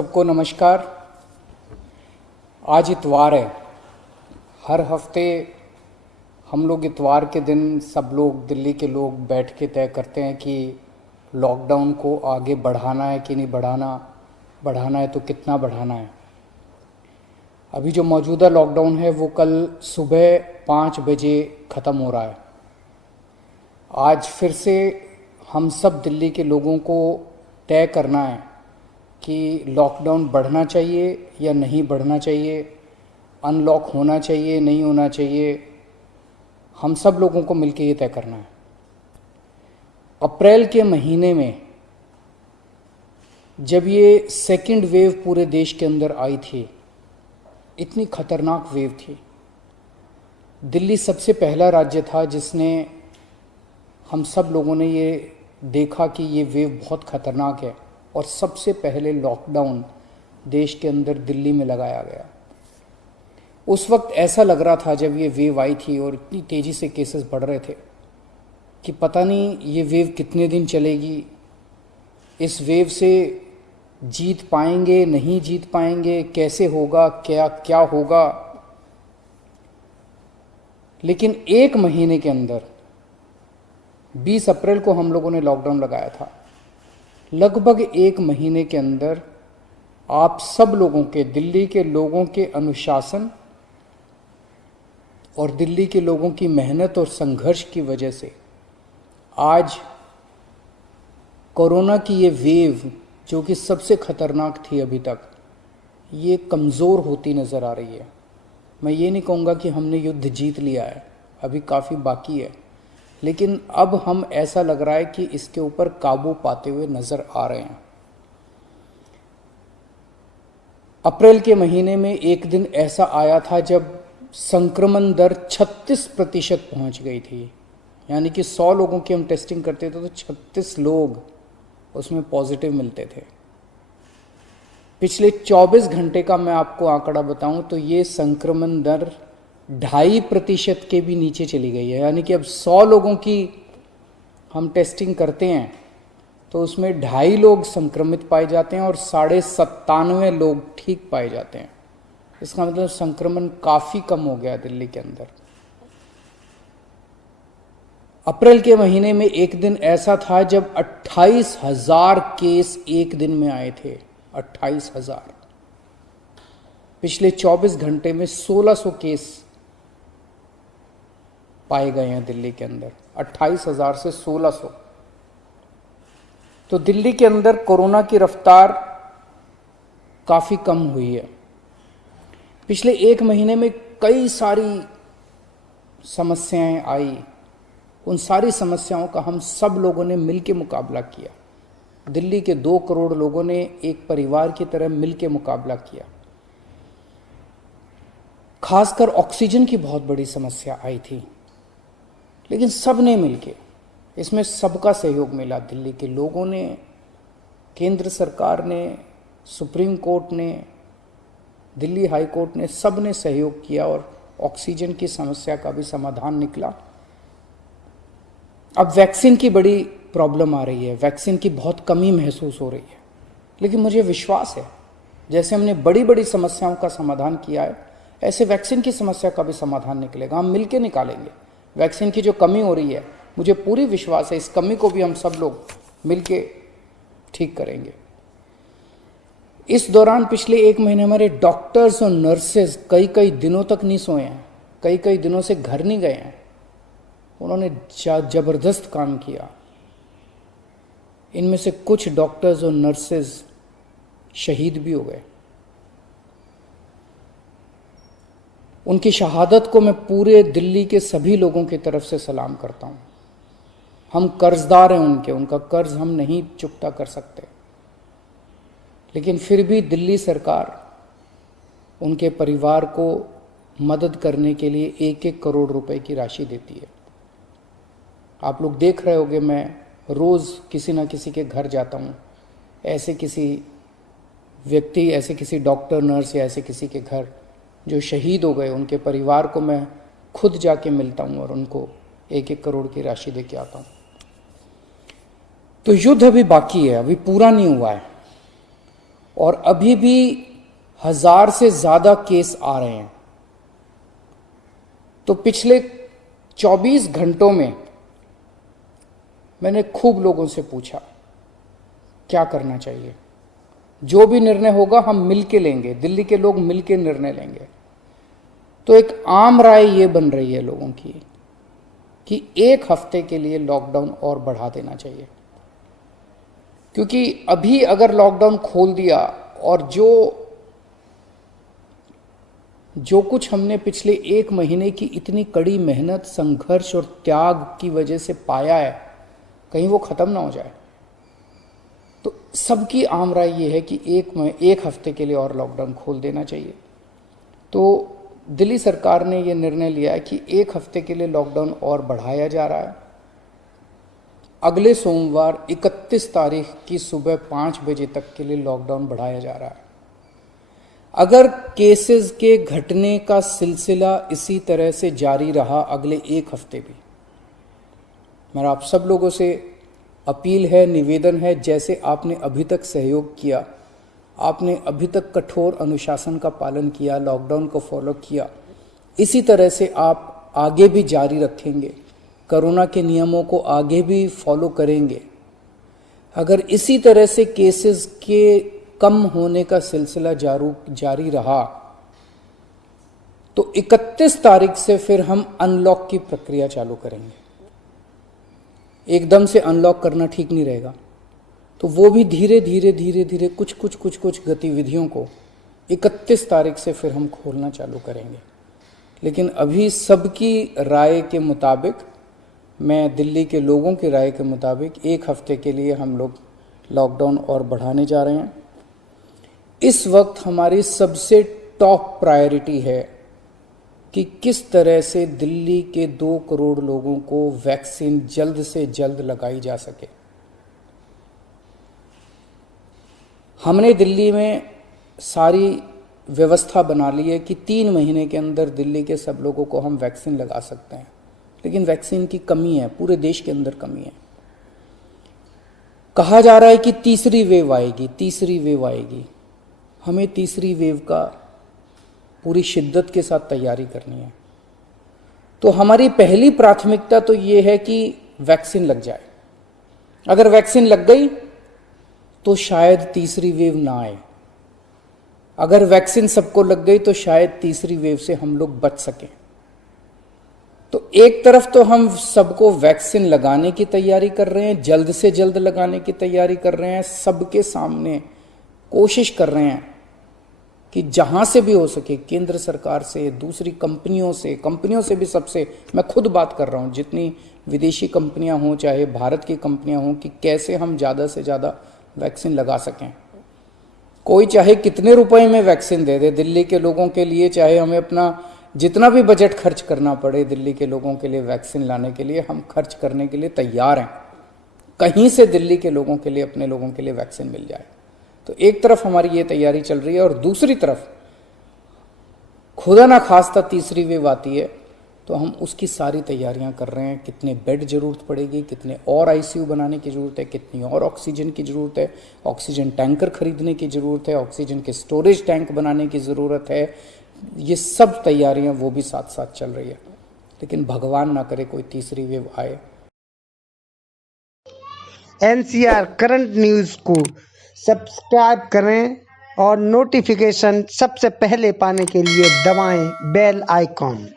सबको नमस्कार। आज इतवार है। हर हफ्ते हम लोग इतवार के दिन सब लोग दिल्ली के लोग बैठ के तय करते हैं कि लॉकडाउन को आगे बढ़ाना है कि नहीं बढ़ाना, बढ़ाना है तो कितना बढ़ाना है। अभी जो मौजूदा लॉकडाउन है वो कल सुबह 5 बजे ख़त्म हो रहा है। आज फिर से हम सब दिल्ली के लोगों को तय करना है कि लॉकडाउन बढ़ना चाहिए या नहीं बढ़ना चाहिए, अनलॉक होना चाहिए नहीं होना चाहिए। हम सब लोगों को मिलकर ये तय करना है। अप्रैल के महीने में जब ये सेकंड वेव पूरे देश के अंदर आई थी, इतनी खतरनाक वेव थी। दिल्ली सबसे पहला राज्य था जिसने, हम सब लोगों ने ये देखा कि ये वेव बहुत खतरनाक है और सबसे पहले लॉकडाउन देश के अंदर दिल्ली में लगाया गया। उस वक्त ऐसा लग रहा था जब ये वेव आई थी और इतनी तेज़ी से केसेस बढ़ रहे थे कि पता नहीं ये वेव कितने दिन चलेगी, इस वेव से जीत पाएंगे नहीं जीत पाएंगे, कैसे होगा, क्या क्या होगा। लेकिन एक महीने के अंदर 20 अप्रैल को हम लोगों ने लॉकडाउन लगाया था। लगभग एक महीने के अंदर आप सब लोगों के, दिल्ली के लोगों के अनुशासन और दिल्ली के लोगों की मेहनत और संघर्ष की वजह से आज कोरोना की ये वेव जो कि सबसे खतरनाक थी अभी तक, ये कमज़ोर होती नज़र आ रही है। मैं ये नहीं कहूँगा कि हमने युद्ध जीत लिया है, अभी काफ़ी बाकी है, लेकिन अब हम, ऐसा लग रहा है कि इसके ऊपर काबू पाते हुए नज़र आ रहे हैं। अप्रैल के महीने में एक दिन ऐसा आया था जब संक्रमण दर 36% पहुंच गई थी। यानी कि 100 लोगों की हम टेस्टिंग करते थे तो 36 लोग उसमें पॉजिटिव मिलते थे। पिछले 24 घंटे का मैं आपको आंकड़ा बताऊं तो ये संक्रमण दर 2.5% के भी नीचे चली गई है। यानी कि अब 100 लोगों की हम टेस्टिंग करते हैं तो उसमें 2.5 लोग संक्रमित पाए जाते हैं और 97.5 लोग ठीक पाए जाते हैं। इसका मतलब संक्रमण काफ़ी कम हो गया दिल्ली के अंदर। अप्रैल के महीने में एक दिन ऐसा था जब 28,000 केस एक दिन में आए थे। 28,000। पिछले 24 घंटे में 1600 केस पाए गए हैं दिल्ली के अंदर। 28,000 से 1600। तो दिल्ली के अंदर कोरोना की रफ्तार काफ़ी कम हुई है। पिछले एक महीने में कई सारी समस्याएं आई। उन सारी समस्याओं का हम सब लोगों ने मिलकर मुकाबला किया। दिल्ली के 2 करोड़ लोगों ने एक परिवार की तरह मिलकर मुकाबला किया। खासकर ऑक्सीजन की बहुत बड़ी समस्या आई थी, लेकिन सब ने मिलके, इसमें सबका सहयोग मिला। दिल्ली के लोगों ने, केंद्र सरकार ने, सुप्रीम कोर्ट ने, दिल्ली हाई कोर्ट ने, सब ने सहयोग किया और ऑक्सीजन की समस्या का भी समाधान निकला। अब वैक्सीन की बड़ी प्रॉब्लम आ रही है, वैक्सीन की बहुत कमी महसूस हो रही है, लेकिन मुझे विश्वास है जैसे हमने बड़ी बड़ी समस्याओं का समाधान किया है, ऐसे वैक्सीन की समस्या का भी समाधान निकलेगा। हम मिलकर निकालेंगे। वैक्सीन की जो कमी हो रही है, मुझे पूरी विश्वास है इस कमी को भी हम सब लोग मिलके ठीक करेंगे। इस दौरान पिछले एक महीने हमारे डॉक्टर्स और नर्सेज कई दिनों तक नहीं सोए हैं, कई दिनों से घर नहीं गए हैं। उन्होंने जबरदस्त काम किया। इनमें से कुछ डॉक्टर्स और नर्सेज शहीद भी हो गए। उनकी शहादत को मैं पूरे दिल्ली के सभी लोगों की तरफ से सलाम करता हूं। हम कर्जदार हैं उनके, उनका कर्ज हम नहीं चुकता कर सकते, लेकिन फिर भी दिल्ली सरकार उनके परिवार को मदद करने के लिए 1-1 करोड़ रुपए की राशि देती है। आप लोग देख रहे होंगे, मैं रोज़ किसी ना किसी के घर जाता हूँ, ऐसे किसी व्यक्ति, ऐसे किसी डॉक्टर, नर्स या ऐसे किसी के घर जो शहीद हो गए, उनके परिवार को मैं खुद जाके मिलता हूँ और उनको 1-1 करोड़ की राशि दे के आता हूँ। तो युद्ध अभी बाकी है, अभी पूरा नहीं हुआ है और अभी भी 1000 से ज़्यादा केस आ रहे हैं। तो पिछले 24 घंटों में मैंने खूब लोगों से पूछा क्या करना चाहिए। जो भी निर्णय होगा हम मिलके लेंगे, दिल्ली के लोग मिलके निर्णय लेंगे। तो एक आम राय ये बन रही है लोगों की कि 1 हफ्ते के लिए लॉकडाउन और बढ़ा देना चाहिए, क्योंकि अभी अगर लॉकडाउन खोल दिया और जो कुछ हमने पिछले 1 महीने की इतनी कड़ी मेहनत, संघर्ष और त्याग की वजह से पाया है, कहीं वो खत्म ना हो जाए। तो सबकी आम राय ये है कि 1 हफ्ते के लिए और लॉकडाउन खोल देना चाहिए। तो दिल्ली सरकार ने ये निर्णय लिया है कि 1 हफ्ते के लिए लॉकडाउन और बढ़ाया जा रहा है। अगले सोमवार 31 तारीख की सुबह 5 बजे तक के लिए लॉकडाउन बढ़ाया जा रहा है। अगर केसेस के घटने का सिलसिला इसी तरह से जारी रहा अगले 1 हफ्ते भी, मेरा आप सब लोगों से अपील है, निवेदन है, जैसे आपने अभी तक सहयोग किया, आपने अभी तक कठोर अनुशासन का पालन किया, लॉकडाउन को फॉलो किया, इसी तरह से आप आगे भी जारी रखेंगे, कोरोना के नियमों को आगे भी फॉलो करेंगे। अगर इसी तरह से केसेस के कम होने का सिलसिला जारी रहा तो 31 तारीख से फिर हम अनलॉक की प्रक्रिया चालू करेंगे। एकदम से अनलॉक करना ठीक नहीं रहेगा, तो वो भी धीरे धीरे कुछ गतिविधियों को 31 तारीख से फिर हम खोलना चालू करेंगे। लेकिन अभी सबकी राय के मुताबिक, मैं दिल्ली के लोगों की राय के मुताबिक 1 हफ्ते के लिए हम लोग लॉकडाउन और बढ़ाने जा रहे हैं। इस वक्त हमारी सबसे टॉप प्रायोरिटी है कि किस तरह से दिल्ली के 2 करोड़ लोगों को वैक्सीन जल्द से जल्द लगाई जा सके। हमने दिल्ली में सारी व्यवस्था बना ली है कि 3 महीने के अंदर दिल्ली के सब लोगों को हम वैक्सीन लगा सकते हैं, लेकिन वैक्सीन की कमी है, पूरे देश के अंदर कमी है। कहा जा रहा है कि तीसरी वेव आएगी। हमें तीसरी वेव का पूरी शिद्दत के साथ तैयारी करनी है। तो हमारी पहली प्राथमिकता तो ये है कि वैक्सीन लग जाए। अगर वैक्सीन लग गई तो शायद तीसरी वेव ना आए। अगर वैक्सीन सबको लग गई तो शायद तीसरी वेव से हम लोग बच सकें। तो एक तरफ तो हम सबको वैक्सीन लगाने की तैयारी कर रहे हैं, जल्द से जल्द लगाने की तैयारी कर रहे हैं, सबके सामने कोशिश कर रहे हैं कि जहां से भी हो सके, केंद्र सरकार से, दूसरी कंपनियों से भी, सबसे मैं खुद बात कर रहा हूं, जितनी विदेशी कंपनियां हों चाहे भारत की कंपनियां हों, कि कैसे हम ज़्यादा से ज़्यादा वैक्सीन लगा सकें। कोई चाहे कितने रुपए में वैक्सीन दे दे दिल्ली के लोगों के लिए, चाहे हमें अपना जितना भी बजट खर्च करना पड़े दिल्ली के लोगों के लिए वैक्सीन लाने के लिए, हम खर्च करने के लिए तैयार हैं। कहीं से दिल्ली के लोगों के लिए, अपने लोगों के लिए वैक्सीन मिल जाए। तो एक तरफ हमारी ये तैयारी चल रही है और दूसरी तरफ खुदा ना खास्ता तीसरी वेव आती है तो हम उसकी सारी तैयारियां कर रहे हैं। कितने बेड जरूरत पड़ेगी, कितने और आईसीयू बनाने की ज़रूरत है, कितनी और ऑक्सीजन की ज़रूरत है, ऑक्सीजन टैंकर खरीदने की ज़रूरत है, ऑक्सीजन के स्टोरेज टैंक बनाने की ज़रूरत है। ये सब तैयारियां वो भी साथ साथ चल रही है। लेकिन भगवान ना करे कोई तीसरी वेव आए। NCR करंट न्यूज़ को सब्सक्राइब करें और नोटिफिकेशन सबसे पहले पाने के लिए दबाएं बेल आइकॉन।